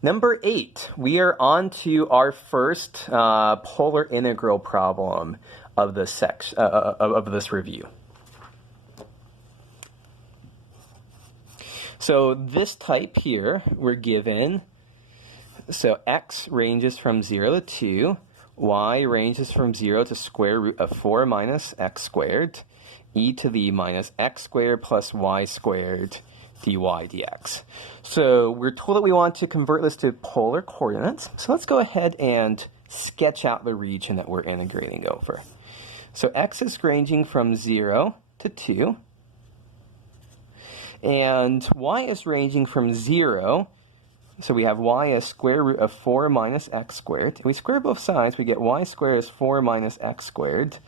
Number 8, we are on to our first polar integral problem of this of this review. So this type here, we're given, so x ranges from 0 to 2, y ranges from 0 to square root of 4 minus x squared, e to the minus x squared plus y squared dy dx. So we're told that we want to convert this to polar coordinates. So let's go ahead and sketch out the region that we're integrating over. So x is ranging from 0 to 2. And y is ranging from 0. So we have y as square root of 4 minus x squared. If we square both sides, we get y squared is 4 minus x squared.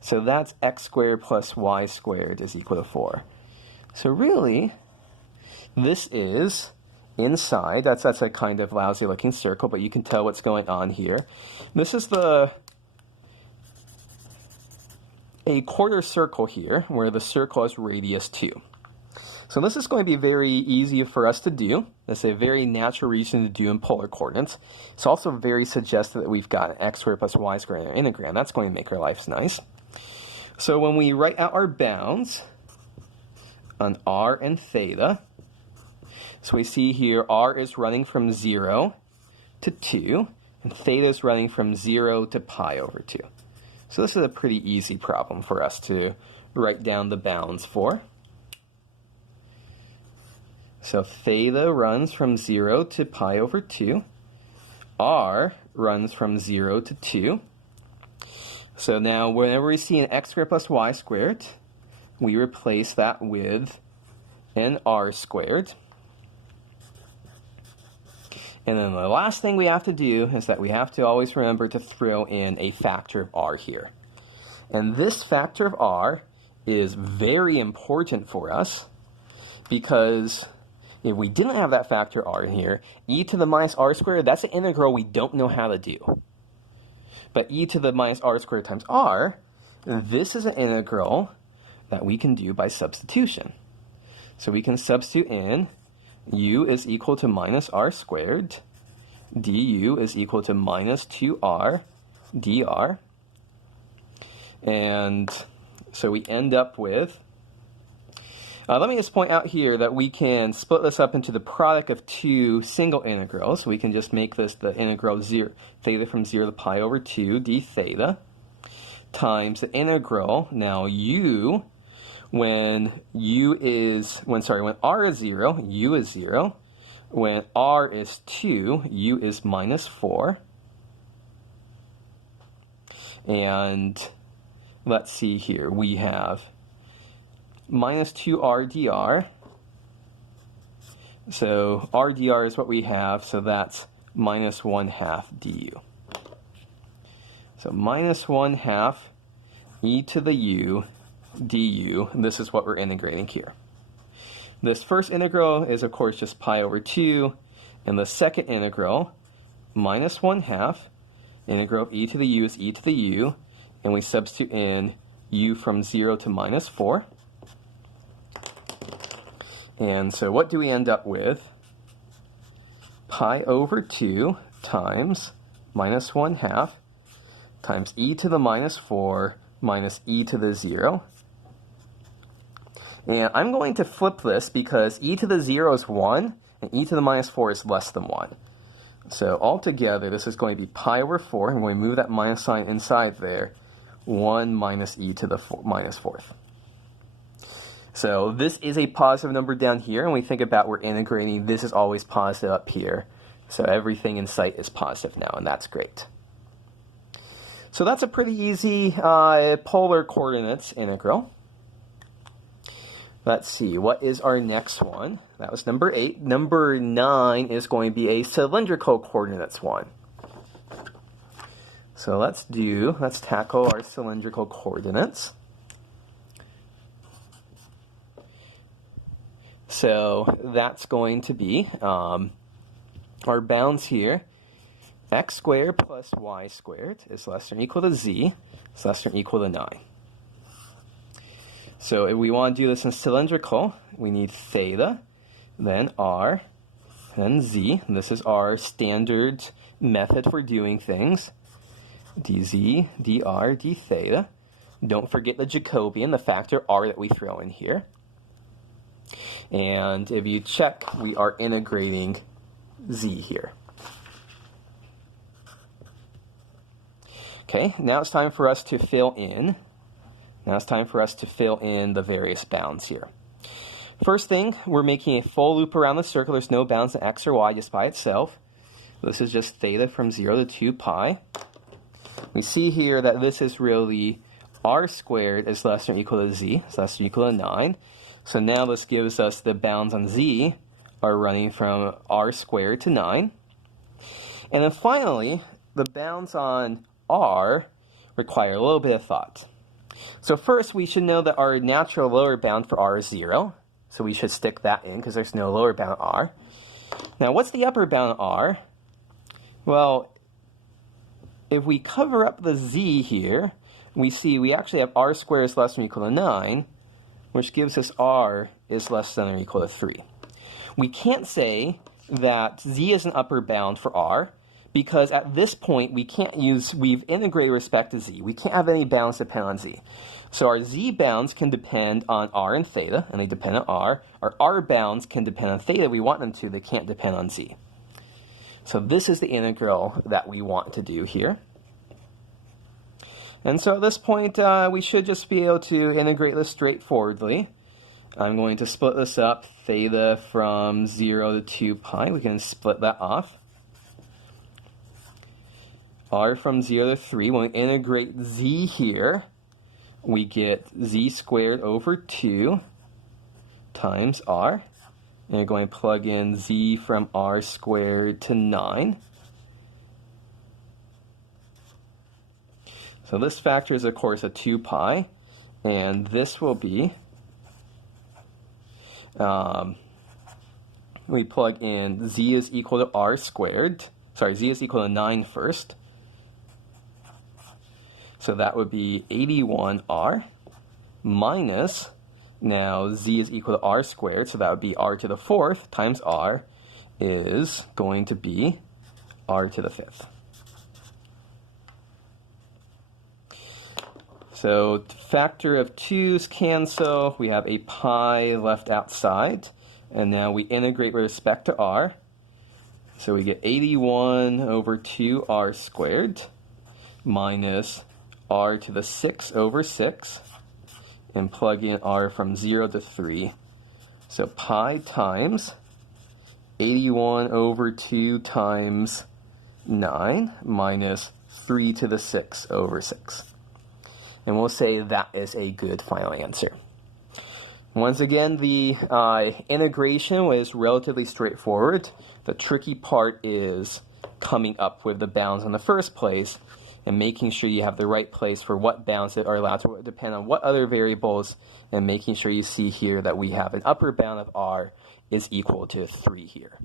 So that's x squared plus y squared is equal to 4. So really, this is inside. That's a kind of lousy looking circle, but you can tell what's going on here. This is a quarter circle here, where the circle has radius 2. So this is going to be very easy for us to do. It's a very natural region to do in polar coordinates. It's also very suggestive that we've got an x squared plus y squared in our integram. That's going to make our lives nice. So when we write out our bounds on r and theta, so we see here r is running from 0 to 2, and theta is running from 0 to pi over 2. So this is a pretty easy problem for us to write down the bounds for. So theta runs from 0 to pi over 2. R runs from 0 to 2. So now whenever we see an x squared plus y squared, we replace that with an r squared. And then the last thing we have to do is that we have to always remember to throw in a factor of r here. And this factor of r is very important for us because if we didn't have that factor r in here, e to the minus r squared, that's an integral we don't know how to do. But e to the minus r squared times r, this is an integral that we can do by substitution. So we can substitute in u is equal to minus r squared, du is equal to minus 2r dr. And so we end up with, let me just point out here that we can split this up into the product of two single integrals. We can just make this the integral theta from 0 to pi over 2 d theta times the integral, now u, when r is 0, u is 0. When r is 2, u is minus 4. And let's see here, we have minus 2r dr. So r dr is what we have, so that's minus 1/2 du. So minus 1/2 e to the u du, and this is what we're integrating here. This first integral is, of course, just pi over 2, and the second integral, minus 1/2, integral of e to the u is e to the u, and we substitute in u from 0 to minus 4. And so what do we end up with? Pi over 2 times minus 1/2 times e to the minus 4 minus e to the 0. And I'm going to flip this because e to the 0 is 1, and e to the minus 4 is less than 1. So altogether, this is going to be pi over 4. I'm going to move that minus sign inside there. 1 minus e to the minus 4th. So this is a positive number down here, and we think about we're integrating. This is always positive up here. So everything in sight is positive now, and that's great. So that's a pretty easy polar coordinates integral. Let's see, what is our next one? That was number 8. Number 9 is going to be a cylindrical coordinates one. So let's tackle our cylindrical coordinates. So that's going to be our bounds here. X squared plus y squared is less than or equal to z. It's less than or equal to 9. So if we want to do this in cylindrical, we need theta, then r, and z. This is our standard method for doing things. dz, dr, d theta. Don't forget the Jacobian, the factor r that we throw in here. And if you check, we are integrating z here. Okay, now it's time for us to fill in. Now it's time for us to fill in the various bounds here. First thing, we're making a full loop around the circle. There's no bounds in x or y just by itself. This is just theta from 0 to 2 pi. We see here that this is really r squared is less than or equal to z, so less than or equal to 9. So now this gives us the bounds on z are running from r squared to 9. And then finally, the bounds on r require a little bit of thought. So first, we should know that our natural lower bound for r is 0. So we should stick that in because there's no lower bound r. Now, what's the upper bound r? Well, if we cover up the z here, we see we actually have r squared is less than or equal to 9, which gives us r is less than or equal to 3. We can't say that z is an upper bound for r, because at this point we've integrated with respect to z. We can't have any bounds depend on z. So our z bounds can depend on r and theta, and they depend on r. Our r bounds can depend on theta. We want them to. They can't depend on z. So this is the integral that we want to do here. And so at this point, we should just be able to integrate this straightforwardly. I'm going to split this up, theta from 0 to 2 pi. We can split that off. R from 0 to 3. When we integrate z here, we get z squared over 2 times r. And you're going to plug in z from r squared to 9. So this factor is, of course, a 2 pi. And this will be, we plug in z is equal to r squared. Sorry, z is equal to 9 first. So that would be 81r minus, now z is equal to r squared, so that would be r to the 4th times r is going to be r to the 5th. So factor of 2's cancel. We have a pi left outside. And now we integrate with respect to r. So we get 81 over 2r squared minus r to the 6 over 6. And plug in r from 0 to 3. So pi times 81 over 2 times 9 minus 3 to the 6 over 6. And we'll say that is a good final answer. Once again, the integration was relatively straightforward. The tricky part is coming up with the bounds in the first place and making sure you have the right place for what bounds that are allowed to depend on what other variables, and making sure you see here that we have an upper bound of r is equal to 3 here.